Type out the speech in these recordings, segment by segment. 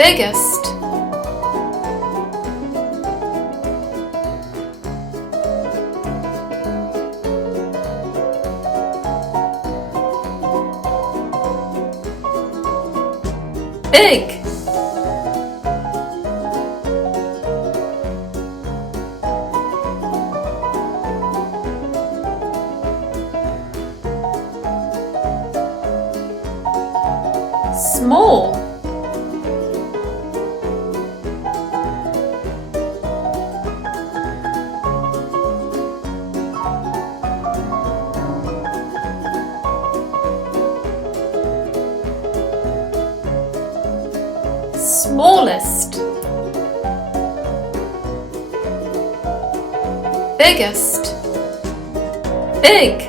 biggest, big, small, smallest, biggest, big,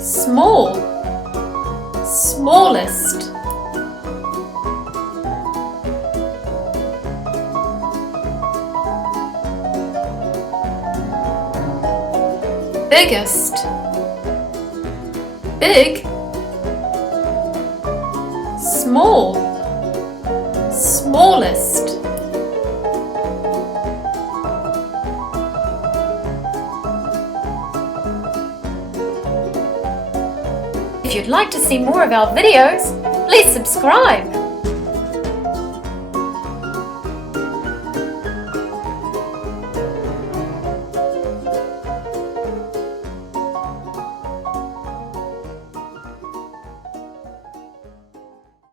small, smallest, biggest, big, small, smallest. If you'd like to see more of our videos, please subscribe.